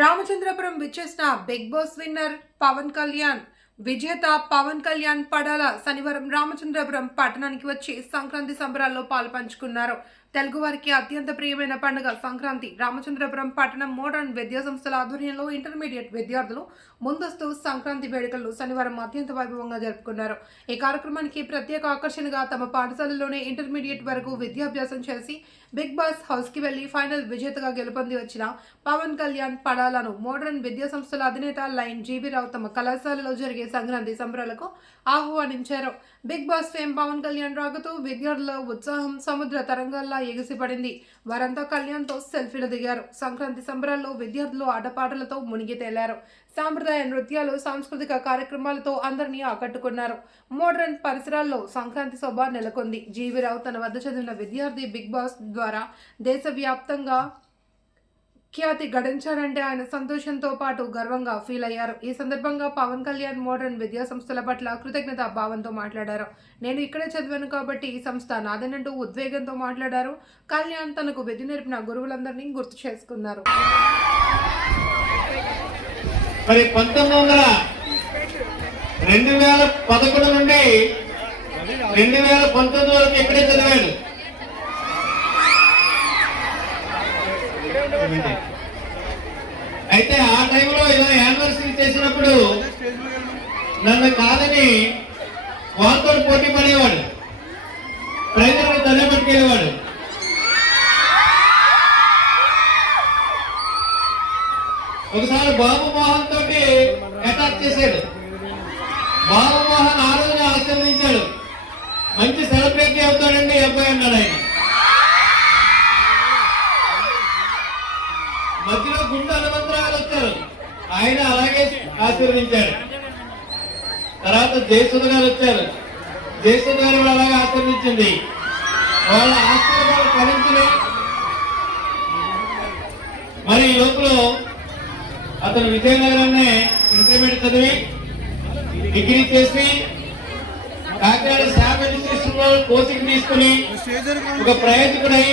రామచంద్రపురం విచ్చేసిన Bigg Boss winner Pawan Kalyan విజేత పవన్ కళ్యాణ్ పడాల శనివారం రామచంద్రపురం పట్టణానికి వచ్చి సంక్రాంతి సంబరాల్లో పాల్పంచుకున్నారు. తెలుగువారికి అత్యంత ప్రియమైన పండుగ సంక్రాంతి. రామచంద్రపురం పట్టణం మోడర్న్ విద్యా సంస్థల ఆధ్వర్యంలో ఇంటర్మీడియట్ విద్యార్థులు ముందస్తు సంక్రాంతి వేడుకలు శనివారం అత్యంత వైభవంగా జరుపుకున్నారు. ఈ కార్యక్రమానికి ప్రత్యేక ఆకర్షణగా తమ పాఠశాలలోనే ఇంటర్మీడియట్ వరకు విద్యాభ్యాసం చేసి బిగ్ బాస్ హౌస్ కి వెళ్లి ఫైనల్ విజేతగా గెలుపొంది వచ్చిన పవన్ కళ్యాణ్ పడాలను మోడర్న్ విద్యా సంస్థల అధినేత లైన్ జీబీ రావు తమ కళాశాలలో జరిగే సంక్రాంతి సంబరాలకు ఆహ్వానించారు. Bigg Boss fame Pawan Kalyan రాకతో విద్యార్థుల ఉత్సాహం సముద్ర తరంగాల్లా ఎగిసిపడింది. వారంతా కళ్యాణ్తో సెల్ఫీలు దిగారు. సంక్రాంతి సంబరాల్లో విద్యార్థులు ఆటపాటలతో మునిగి తేలారు. సాంప్రదాయ నృత్యాలు, సాంస్కృతిక కార్యక్రమాలతో అందరినీ ఆకట్టుకున్నారు. మోడ్రన్ పరిసరాల్లో సంక్రాంతి శోభ నెలకొంది. జీవీరావు తన వద్ద చదివిన విద్యార్థి బిగ్ బాస్ ద్వారా దేశవ్యాప్తంగా ఖ్యాతి గడించారంటే ఆయన సంతోషంతో పాటు గర్వంగా ఫీల్ అయ్యారు. ఈ సందర్భంగా పవన్ కళ్యాణ్ మోడర్న్ విద్యా సంస్థల పట్ల కృతజ్ఞతా భావంతో మాట్లాడారు. నేను ఇక్కడే చదివాను కాబట్టి ఈ సంస్థ నాదేనంటూ ఉద్వేగంతో మాట్లాడారు. కళ్యాణ్ తనకు విధి నేర్పిన గురువులందరినీ గుర్తు చేసుకున్నారు. మరి 2011 నుండి 2019 వరకు ఇక్కడే చదివాడు. అయితే ఆ టైంలో ఇలా యానివర్సరీ చేసినప్పుడు నన్ను కాదని వాళ్ళతో పోటీ పడేవాడు, ప్రైజులు తనే పట్టుకెళ్ళేవాడు. ఒకసారి బాబు మోహన్ తోటి అటాక్ చేశాడు. బాబు మోహన్ ఆ రోజు ఆశీర్వదించాడు. మంచి సెలబ్రిటీ అవుతాడండి అబ్బాయి అన్నాడు ఆయన. మధ్యలో గుండె హనుమంతరావు వచ్చారు, ఆయన అలాగే ఆశీర్వదించాడు. తర్వాత జయసుధ గారు వచ్చారు, జయసుధ గారు కూడా అలాగే ఆశీర్వదించింది. వాళ్ళ ఆశీర్వాదాలు ఫలించినాయి. మరి ఈ లోపల అతను విజయనగరంలో ఇంటర్మీడియట్ చదివి డిగ్రీ చేసి కాకినాడ శాప్ ఇన్స్టిట్యూషన్ లో కోచింగ్ తీసుకుని ఒక ప్రయోజకుడై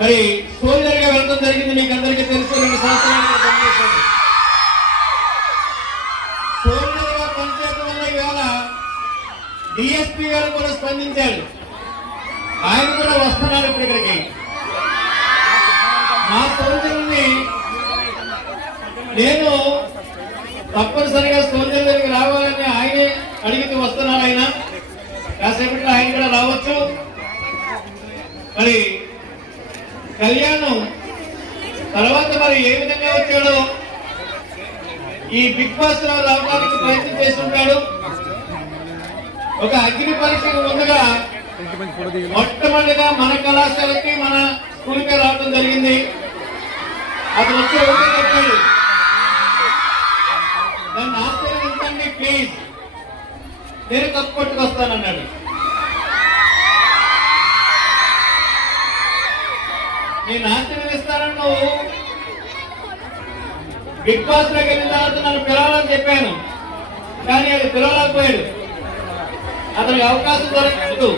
మరి సోల్జర్ గా వెళ్ళడం జరిగింది. మీకు అందరికీ తెలుసు. 2 సంవత్సరాలుగా పనిచేశాడు. సోల్జర్ గా పనిచేయడం వల్ల ఇవాళ డిఎస్పీ గారు కూడా స్పందించాడు. ఆయన కూడా వస్తున్నాడు ఇప్పుడు ఇక్కడికి. మా సోల్జర్ని నేను తప్పనిసరిగా సోల్జర్ దగ్గరికి రావాలని ఆయనే అడిగితే వస్తున్నాడు. ఆయన కాసేపట్లో ఆయన కూడా రావచ్చు. మరి కళ్యాణం తర్వాత మరి ఏ విధంగా వచ్చాడో ఈ బిగ్ బాస్ లో రావడానికి ప్రయత్నం చేస్తుంటాడు. ఒక అగ్ని పరీక్షకు ముందుగా మొట్టమొదటిగా మన కళాశాలకి మన స్కూల్కి రావడం జరిగింది. అతను వచ్చి ఒకటే చెప్పాడు, నన్ను ఆశీర్వదించండి ప్లీజ్, నేను కప్పు పట్టుకొస్తానన్నాడు. నేను ఆశీర్వదిస్తానని నువ్వు బిగ్ బాస్ లోకి వెళ్ళిన తర్వాత నన్ను పిలవాలని చెప్పాను, కానీ అది పిలవలేకపోయాడు. అతనికి అవకాశం దొరకలేదు.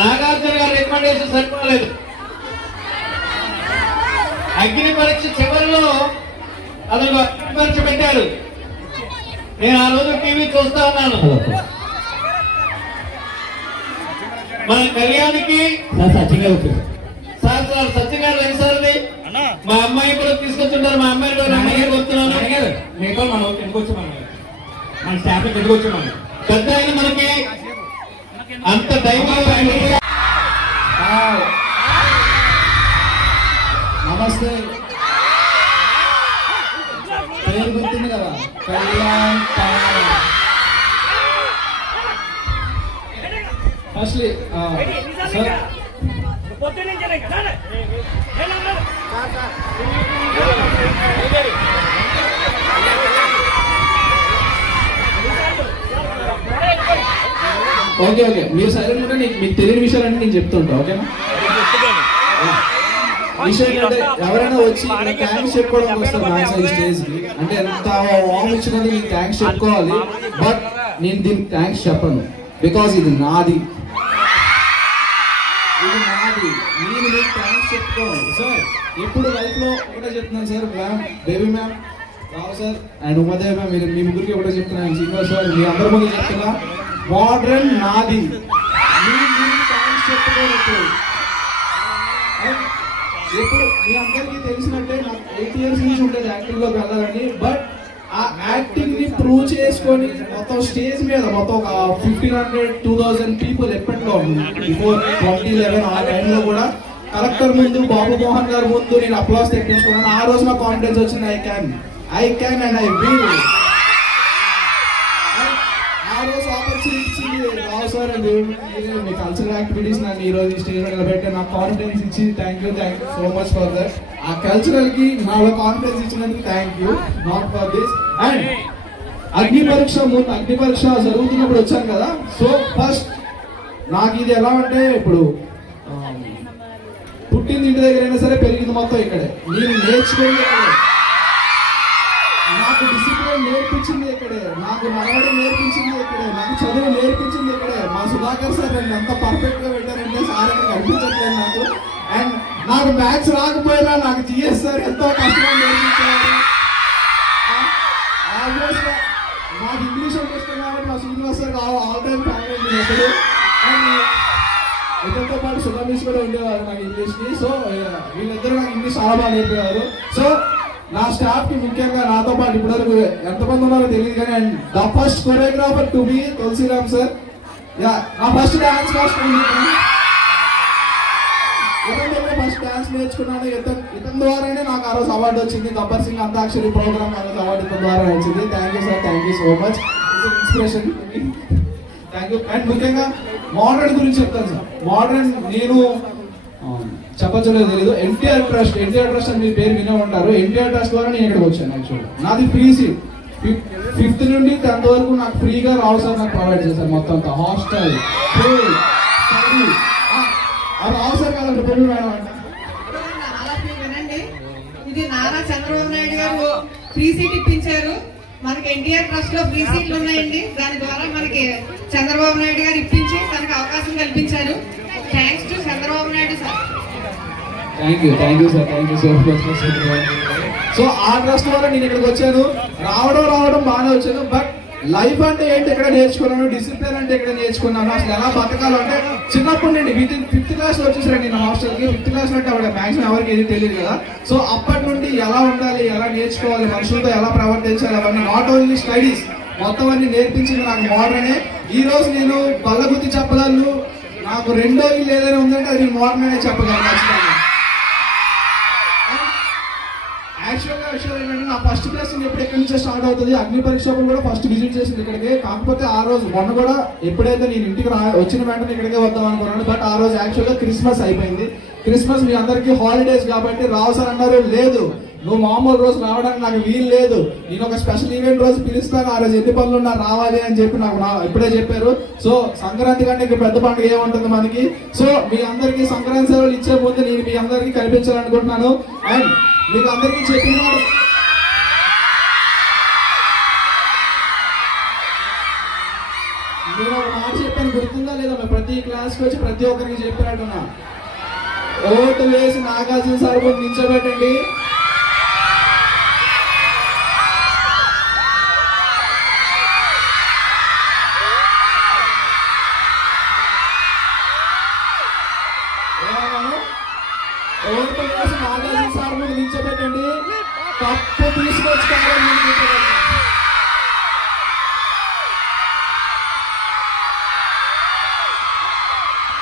నాగార్జున గారి రికమెండేషన్ సరిపోలేదు. అగ్ని పరీక్ష చివరిలో అతను అగ్ని పరీక్ష పెట్టాడు. నేను ఆ రోజు టీవీ చూస్తా ఉన్నాను. మన కళ్యాణ్కి సార్ సచిన్ గారు రెండు సార్లు మా అమ్మాయి కూడా తీసుకొచ్చుంటారు. మా అమ్మాయి కూడా వస్తున్నాను. మనం ఎందుకొచ్చి మన స్టాఫ్ ఎందుకు వచ్చి మనం పెద్ద ఆయన మనకి అంత దైవం. నమస్తే, పేరు గుర్తుంది కదా, కళ్యాణ్ ఫస్ట్లీ సార్ ఓకే మీరు సైలెంట్ ఉంటే మీకు తెలియని విషయాలన్నీ నేను చెప్తుంటా. ఓకేనా? విషయం ఏంటంటే ఎవరైనా వచ్చి థ్యాంక్స్ చెప్పుకోవడానికి వస్తారు మ్యాక్స్ స్టేజ్ కి, అంటే ఎంత వామ్ ఇచ్చినందుకు నేను థ్యాంక్స్ చెప్పుకోవాలి. బట్ నేను దీనికి థ్యాంక్స్ చెప్పను, బికాజ్ ఇది నాది. నేను మీకు థ్యాంక్స్ చెప్పుకోవాలి సార్. ఎప్పుడు లైఫ్ లో ఒకటే చెప్తున్నాను sir, ma'am, baby ma'am, Rao sir and Umadevi ma'am, మీరు మీ ముగ్గురికి ఒకటే చెప్తున్నాను, శ్రీనివాస్ సార్, మీ అందరి ముందు చెప్తున్నా, మోడ్రన్ నాది, మీరు థ్యాంక్స్ చెప్పుకోవచ్చు. ఇప్పుడు మీ అందరికీ తెలిసినట్టే నాకు 8 years నుంచి ఉంటుంది యాక్టింగ్ లోకి వెళ్ళాలని. బట్ ఆ యాక్టింగ్ ని ప్రూవ్ చేసుకొని మొత్తం స్టేజ్ మీద మొత్తం ఒక 1500-2000 పీపుల్ ఎప్పట్లో బిఫోర్ 2011 ఆ టైంలో కూడా కలెక్టర్ ముందు, బాబు మోహన్ గారి ముందు నేను అప్లాస్ తెప్పించుకున్నాను. ఆ రోజు నాకు కాన్ఫిడెన్స్ వచ్చింది, I can and I will. ఆ రోజు ఆపర్చునిటీ ఇచ్చింది రావు సార్ అండ్ మీ కల్చరల్ యాక్టివిటీస్ నన్ను ఈ రోజు స్టేజ్ మీద పెట్టి నాకు కాన్ఫిడెన్స్ ఇచ్చి thank you so much for that. ఆ కల్చరల్ కి నాలో కాన్ఫిడెన్స్ ఇచ్చినందుకు thank you, not for this. And అగ్ని పరీక్ష జరుగుతున్నప్పుడు వచ్చాను కదా. సో ఫస్ట్ నాకు ఇది ఎలా అంటే, ఇప్పుడు పుట్టింది ఇంటి దగ్గర అయినా సరే, పెరిగింది మొత్తం ఇక్కడే. నేను నేర్చుకుని నాకు డిసిప్లిన్ నేర్పించింది ఇక్కడే, నాకు నడవడం నేర్పించింది ఇక్కడే, నాకు చదువు నేర్పించింది ఇక్కడే. మా సుధాకర్ సార్ నన్ను ఎంత పర్ఫెక్ట్ గా పెట్టారంటే సార్ అని కనిపించట్లేదు నాకు. అండ్ నాకు మ్యాథ్స్ రాకపోయినా నాకు జిఎస్ సార్ ఎంతో కష్టంగా నేర్పించారు. నాకు ఇంగ్లీష్ అంటే ఇష్టం కాబట్టి మా Srinivas sir all time favourite ఎప్పుడు. అండ్ ఇతరుతో పాటు సుధామీష్ కూడా ఉండేవారు నాకు ఇంగ్లీష్ కి. సో వీళ్ళిద్దరూ నాకు ఇంగ్లీష్ చాలా బాగా నేర్పేవారు. సో నా స్టాఫ్ కి ముఖ్యంగా నాతో పాటు ఇప్పటివరకు ఎంతమంది ఉన్నారో తెలియదు కానీ, and the first choreographer to be Tulsiram sir. Yeah, నా ఫస్ట్ డాన్స్ ఫస్ట్ డాన్స్ నేర్చుకున్నాను. ఇతని ద్వారానే నాకు ఆ రోజు అవార్డు వచ్చింది. గబ్బర్ సింగ్ అంతాక్షరి ప్రోగ్రామ్ ఆ రోజు అవార్డు ఇతని ద్వారా వచ్చింది. Thank you sir, thank you so much. Inspiration, thank you. And ముఖ్యంగా మోడర్న్ గురించి చెప్తాను సార్. మోడర్న్ నేను చెప్పచ్చో తెలియదు, ఎన్టీఆర్ ట్రస్ట్ అని మీ పేరు వినే ఉంటారు. ఎన్టీఆర్ ట్రస్ట్ ద్వారా నేను ఇక్కడికి వచ్చాను. యాక్చువల్లీ నాది ఫ్రీ సీట్, 5th నుండి 10th వరకు నాకు ఫ్రీగా రావు సార్ నాకు ప్రొవైడ్ చేశారు. మొత్తం అంతా హాస్టల్, రావు సార్ కాదండి, పెళ్లి మేడం అంట. ఇది నారా చంద్రబాబు నాయుడు గారు ఫ్రీ సీట్ ఇప్పించారు. మనకి ఎన్టీఆర్ ట్రస్ట్ లో ఫ్రీ సీట్లు ఉన్నాయండి. దాని ద్వారా మనకి చంద్రబాబు నాయుడు గారు ఇప్పించి తనకు అవకాశం కల్పించారు. Thanks to Chandrababu Naidu sir. Thank you sir, thank you so much. So ఆ ట్రస్ట్ వల్ల నేను ఇక్కడికి వచ్చాను. రావడం బాగానే వచ్చాను. బట్ లైఫ్ అంటే ఏంటి ఇక్కడ నేర్చుకున్నాను, డిసిప్లిన్ అంటే ఇక్కడ నేర్చుకున్నాను, అసలు ఎలా బతకాలంటే చిన్నప్పటి నుండి విత్ 5th class లో వచ్చేసాను నేను హాస్టల్కి. 5th class అంటే అక్కడ మ్యాక్సిమం ఎవరికి ఏది తెలియదు కదా. సో అప్పటి నుండి ఎలా ఉండాలి, ఎలా నేర్చుకోవాలి, మనుషులతో ఎలా ప్రవర్తించాలి, అవన్నీ నాట్ ఓన్లీ స్టడీస్ మొత్తం అన్ని నేర్పించింది నాకు మోడర్నే. ఈ రోజు నేను బల్లగుద్ది చెప్పగలను, నాకు రెండో ఇల్లు ఏదైనా ఉందంటే అది మోడర్న్ అనే చెప్పగలను ఖచ్చితంగా. యాక్చువల్గా విషయం ఏంటంటే నా ఫస్ట్ క్లాస్ ఎప్పుడు ఎక్కడి నుంచో స్టార్ట్ అవుతుంది. అగ్ని పరీక్ష కూడా ఫస్ట్ విజిట్ చేసింది ఇక్కడికి. కాకపోతే ఆ రోజు మొన్న కూడా ఎప్పుడైతే నేను ఇంటికి వచ్చిన వెంటనే ఇక్కడికే వద్దాం అనుకున్నాను. బట్ ఆ రోజు యాక్చువల్గా క్రిస్మస్ అయిపోయింది. క్రిస్మస్ మీ అందరికీ హాలిడేస్ కాబట్టి రావు సార్ అన్నారు, లేదు నువ్వు మామూలు రోజు రావడానికి నాకు వీలు లేదు, నేను ఒక స్పెషల్ ఈవెంట్ రోజు పిలుస్తాను, ఆ రోజు ఎన్ని పనులు ఉన్నా రావాలి అని చెప్పి నాకు ఇప్పుడే చెప్పారు. సో సంక్రాంతి కంటే ఇంకా పెద్ద పండుగ ఏముంటుంది మనకి. సో మీ అందరికీ సంక్రాంతి సెలవులు ఇచ్చే ముందు నేను మీ అందరికీ కనిపించాలనుకుంటున్నాను. అండ్ మీకు అందరికీ చెప్పినాడు, నేను ఒక మాట చెప్పాను, గుర్తుందా లేదా? ప్రతి క్లాస్కి వచ్చి ప్రతి ఒక్కరికి చెప్పినట్టున్నా, ఓటు వేసి నాగార్జున సార్ ముందు నిల్చోబెట్టండి. ఓటు వేసి నాగార్జున సార్ ముందు నిల్చోబెట్టండి. తప్పు తీసుకొచ్చి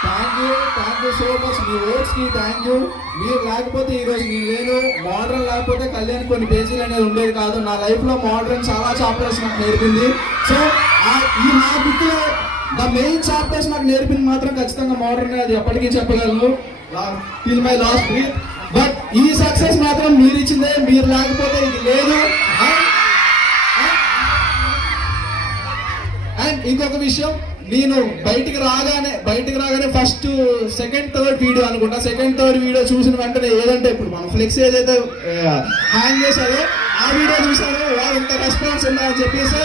థ్యాంక్ యూ సో మచ్. మీ ఓట్స్ కి థ్యాంక్ యూ. మీరు లేకపోతే ఈ రోజు నేను లేను. మోడర్న్ లేకపోతే కళ్యాణ్ కొన్ని పేజీలు అనేది ఉండేది కాదు. నా లైఫ్ లో మోడర్న్ చాలా చాప్టర్స్ నాకు నేర్పింది. సో ఈ నా బుక్ లో ద మెయిన్ చాప్టర్స్ నాకు నేర్పింది మాత్రం ఖచ్చితంగా మోడర్న్, అది ఎప్పటికీ చెప్పగలను till my last breath. But ఈ సక్సెస్ మాత్రం మీరు ఇచ్చిందే, మీరు లేకపోతే ఇది లేదు. అండ్ ఇంకొక విషయం, నేను బయటికి రాగానే ఫస్ట్ సెకండ్ థర్డ్ వీడియో అనుకుంటా, సెకండ్ థర్డ్ వీడియో చూసిన వెంటనే ఏదంటే ఇప్పుడు మనం ఫ్లెక్స్ ఏదైతే హ్యాంగ్ చేశారో ఆ వీడియో చూసారో వాళ్ళు ఇంత రెస్పాన్స్ ఉందా అని చెప్పేసి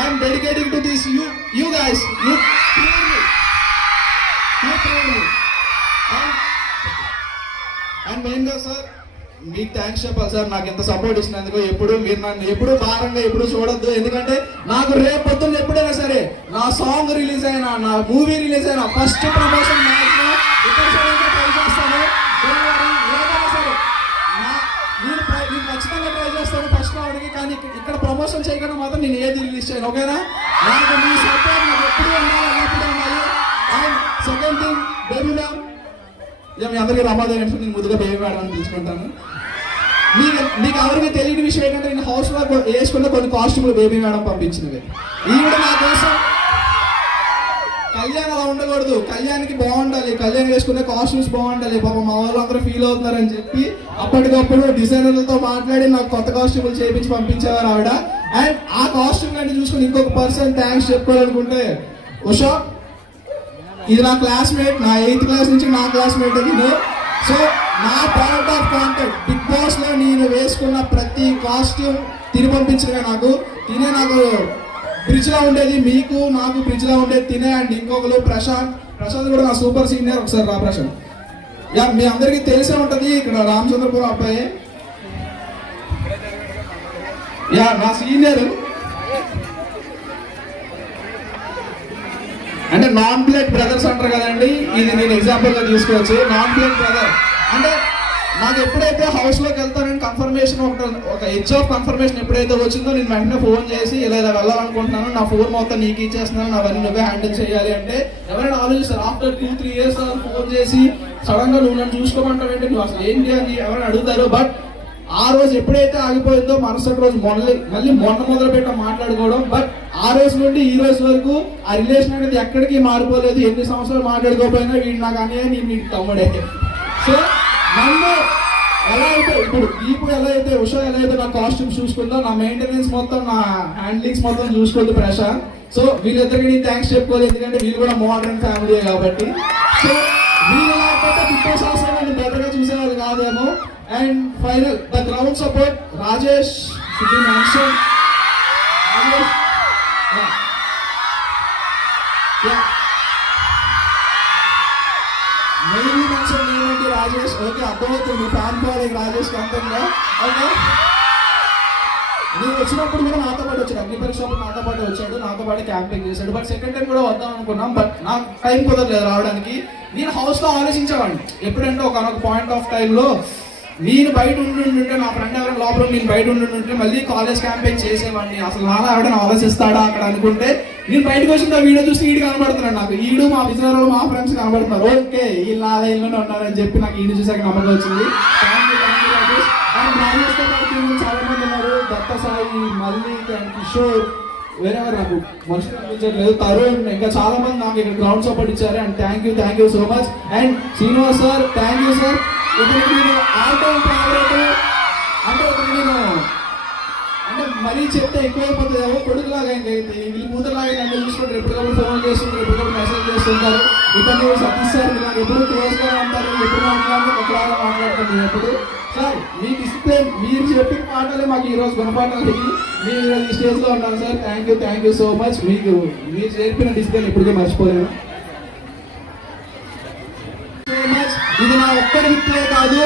I'm dedicating to this you guys. And మెయిన్గా సార్ మీకు థ్యాంక్స్ చెప్పాలి సార్, నాకు ఎంత సపోర్ట్ ఇచ్చినందుకు. ఎప్పుడు మీరు నన్ను ఎప్పుడు భారంగా ఎప్పుడు చూడొద్దు, ఎందుకంటే నాకు రేపు పొద్దున్న ఎప్పుడైనా సరే నా సాంగ్ రిలీజ్ అయినా, నా మూవీ రిలీజ్ అయినా, ఫస్ట్ ప్రమోషన్ మ్యాక్సిమం ఇక్కడ ట్రై చేస్తాను. ఏదైనా సరే నేను ఖచ్చితంగా ట్రై చేస్తాను ఫస్ట్ రావడానికి, కానీ ఇక్కడ ప్రమోషన్ చేయకుండా మాత్రం నేను ఏది రిలీజ్ చేయను, ఓకేనా? నాకు మీ సపోర్ట్ నాకు ఎప్పుడు ఉండాలి, ఎప్పుడు ఉండాలి. And second thing, baby ma'am, మీ అందరికీ రమాదేవి అంటే నేను ముందుగా బేబీ మేడం అని తీసుకుంటాను. మీకు ఎవరికి తెలియని విషయం ఏంటంటే నేను హౌస్ లో వేసుకున్న కొన్ని కాస్ట్యూమ్లు బేబీ మేడం పంపించినవి. ఈవిడ నా కోసం కళ్యాణ్ అలా ఉండకూడదు, కళ్యాణ్కి బాగుండాలి, కళ్యాణ్ వేసుకునే కాస్ట్యూమ్స్ బాగుండాలి, పాప మా వాళ్ళు అందరూ ఫీల్ అవుతున్నారని చెప్పి అప్పటికప్పుడు డిజైనర్లతో మాట్లాడి నాకు కొత్త కాస్ట్యూమ్లు చేయించి పంపించేవారు ఆవిడ. అండ్ ఆ కాస్ట్యూమ్ కంటే చూసుకుని ఇంకొక పర్సన్ థ్యాంక్స్ చెప్పుకోవాలనుకుంటే ఉషా, ఇది నా క్లాస్మేట్, నా 8th క్లాస్ నుంచి నా క్లాస్మేట్ నేను. సో నా point of contact Bigg Boss లో నేను వేసుకున్న ప్రతి కాస్ట్యూమ్ తిని పంపించగా నాకు బ్రిడ్జ్ లా ఉండేది, మీకు నాకు బ్రిడ్జ్ లా ఉండేది తినే. అండ్ ఇంకొకరు ప్రశాంత్ కూడా నా సూపర్ సీనియర్. ఒకసారి రా ప్రశాంత్. యా, మీ అందరికీ తెలిసే ఉంటది, ఇక్కడ రామచంద్రపురం అబ్బాయి. యా, నా సీనియర్. అంటే నాన్ బ్లడ్ బ్రదర్స్ అంటారు కదండి, ఇది నేను ఎగ్జాంపుల్ గా తీసుకోవచ్చు. నాన్ బ్లడ్ బ్రదర్ అంటే నాకు ఎప్పుడైతే హౌస్ లోకి వెళ్తానని కన్ఫర్మేషన్ ఒక ఎడ్జ్ ఆఫ్ కన్ఫర్మేషన్ ఎప్పుడైతే వచ్చిందో నేను వెంటనే ఫోన్ చేసి ఇలా వెళ్ళాలనుకుంటున్నాను, నా ఫోన్ మొత్తం నీకు ఇచ్చేస్తున్నాను, అవన్నీ నువ్వే హ్యాండిల్ చేయాలి అంటే ఎవరైనా ఆలోచిస్తారు. ఆఫ్టర్ 2-3 years ఫోన్ చేసి సడన్ గా నువ్వు నన్ను చూసుకోమంటావు అంటే నువ్వు అసలు ఏంటి అని ఎవరైనా అడుగుతారు. బట్ ఆ రోజు ఎప్పుడైతే ఆగిపోయిందో మరుసటి రోజు మళ్ళీ మొదలు పెట్టా మాట్లాడుకోవడం. బట్ ఆ రోజు నుండి ఈ రోజు వరకు ఆ రిలేషన్ అనేది ఎక్కడికి మారిపోలేదు. ఎన్ని సంవత్సరాలు మాట్లాడుకోకపోయినా వీడు నాకు అనే నేను నీకు తమ్ముడే. సో నన్ను ఎలా అయితే ఇప్పుడు దీపు ఎలా అయితే ఉషా ఎలా అయితే నా కాస్ట్యూమ్స్ చూసుకుందో, నా మెయింటెనెన్స్ మొత్తం, నా హ్యాండ్లింగ్స్ మొత్తం చూసుకుంటూ ప్రశాంత్. సో వీళ్ళిద్దరికి నేను థ్యాంక్స్ చెప్పుకోవాలి, ఎందుకంటే వీళ్ళు కూడా మోడర్న్ ఫ్యామిలీ కాబట్టి. సో వీళ్ళు లేకపోతే బిగ్ బాస్ నన్ను బెటర్గా చూసేవాళ్ళు కాదేమో. And final the ground support Rajesh, mainly mention నేనండి రాజేష్. ఓకే, అర్థమవుతుంది ఫ్యాన్ ఫాలోయింగ్ రాజేష్ అంతంగా. ఓకే, నేను వచ్చినప్పుడు కూడా నాతో పాటు వచ్చాడు, అగ్ని పరీక్ష నాతో పాటు వచ్చాడు, నాతో పాటు క్యాంపింగ్ చేశాడు. బట్ సెకండ్ టైం కూడా వద్దాం అనుకున్నాం, బట్ నాకు టైం కుదరలేదు రావడానికి. నేను హౌస్ లో ఆలోచించేవాడిని ఎప్పుడంటే ఒక పాయింట్ ఆఫ్ టైంలో నేను బయట ఉంటుంటే, నా ఫ్రెండ్ ఎవరైనా లోపల నేను బయట ఉంటుంటే మళ్ళీ కాలేజ్ క్యాంపెయిన్ చేసేవాడిని. అసలు నాన్న ఎవడైనా ఆలోచిస్తాడా అక్కడ అనుకుంటే, నేను బయటకు వచ్చిన వీడియో చూసి ఈడు కనబడుతున్నాడు నాకు. ఈడు మా విజయనగరంలో మా ఫ్రెండ్స్ కనబడుతున్నారు. ఓకే, వీళ్ళు నా లైన్లోనే ఉన్నారని చెప్పి నాకు ఈడు చూసాక నమ్మకం వచ్చింది. చాలా మంది ఉన్నారు, దత్త సాయి, మల్లిక్ అండ్ కిషోర్, వేరెవరు నాకు మనుషులు అనిపించట్లేదు, తరుణ్, ఇంకా చాలా మంది నాకు ఇక్కడ గ్రౌండ్ సపోర్ట్ ఇచ్చారు. And thank you so much. And Srinivas sir, thank you sir. ఇప్పుడు నేను ఆల్ టైమ్ ఫేవరెట్ అంటే మరీ చెప్తే ఎక్కువైపోతుందేమో, కొడుకులాగా ఇంకైతే వీళ్ళు కూతురులాగా నన్ను చూసుకుంటారు, ఎప్పటికప్పుడు ఫోన్ చేస్తుంటారు, ఎప్పటికప్పుడు మెసేజ్ చేస్తుంటారు. ఇతను సతీష్ సార్ నాకు ఎప్పుడు క్లోజ్గా ఉంటారు, ఎప్పుడు మాట్లాడితే ఒకలాగా మాట్లాడుతుంది. ఎప్పుడు సార్ మీ డిసిప్లిన్, మీరు చెప్పిన మాటలే మాకు ఈరోజు గుణపాఠాలు, మీరు ఈ స్టేజ్లో ఉన్నారు sir. Thank you so much. మీరు చెప్పిన డిసిప్లిన్ ఎప్పటికీ మర్చిపోలేను. ఇది నా ఒక్కడి విత్తే కాదు.